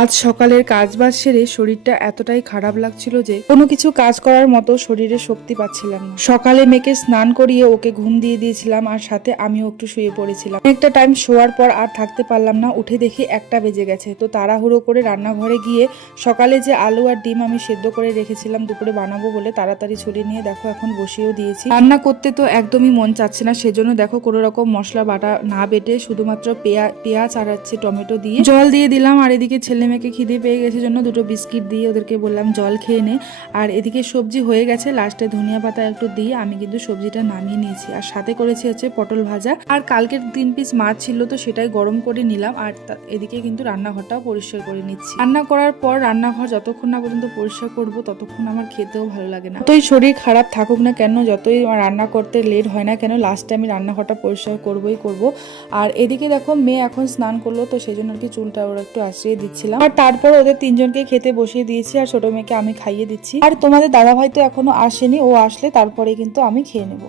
আজ সকালের কাজবাজ সেরে শরীরটা এতটাই খারাপ লাগছিল যে কোনো কিছু কাজ করার মতো শরীরে শক্তি পাচ্ছিলাম না। সকালে মেয়েকে স্নান করিয়ে ওকে ঘুম দিয়ে দিয়েছিলাম, আর সাথে আমিও একটু শুয়ে পড়েছিলাম। একটা টাইম শোয়ার পর আর থাকতে পারলাম না, উঠে দেখি 1টা বেজে গেছে। তো তাড়াহুড়ো করে রান্নাঘরে গিয়ে সকালে যে আলু আর ডিম আমি সেদ্ধ করে রেখেছিলাম দুপুরে বানাবো বলে তাড়াতাড়ি ছুরি নিয়ে দেখো এখন বসিয়েও দিয়েছি। রান্না করতে তো একদমই মন চাচ্ছে না, সেজন্য দেখো কোনো রকম মশলা বাটা না বেটে শুধুমাত্র পেঁয়াজ আর হচ্ছে টমেটো দিয়ে জল দিয়ে দিলাম। আর এদিকে ছেলে মেয়েকে খিদে পেয়ে গেছে জন্য দুটো বিস্কিট দিয়ে ওদেরকে বললাম জল খেয়ে নে। আর এদিকে সবজি হয়ে গেছে, লাস্টে ধনিয়া পাতা একটু দিয়ে আমি কিন্তু সবজিটা নামিয়ে নিয়েছি। আর সাথে করেছি হচ্ছে পটল ভাজা, আর কালকের 3 পিস মাছ ছিল তো সেটাই গরম করে নিলাম। আর এদিকে কিন্তু রান্নাঘরটাও পরিষ্কার করে নিচ্ছি। রান্না করার পর রান্নাঘর যতক্ষণ না পর্যন্ত পরিষ্কার করব ততক্ষণ আমার খেতেও ভালো লাগে না। যতই শরীর খারাপ থাকুক না কেন, যতই রান্না করতে লেট হয় না কেন, লাস্টে আমি রান্নাঘরটা পরিষ্কার করবই করব। আর এদিকে দেখো মেয়ে এখন স্নান করলো, তো সেই জন্য আর কি চুলটা ওরা একটু আশ্রিয়ে দিচ্ছিলাম। আর তারপর ওদের 3জনকে খেতে বসিয়ে দিয়েছি, আর ছোট মেয়েকে আমি খাইয়ে দিচ্ছি। আর তোমাদের দাদাভাই তো এখনো আসেনি, ও আসলে তারপরে কিন্তু আমি খেয়ে নেবো।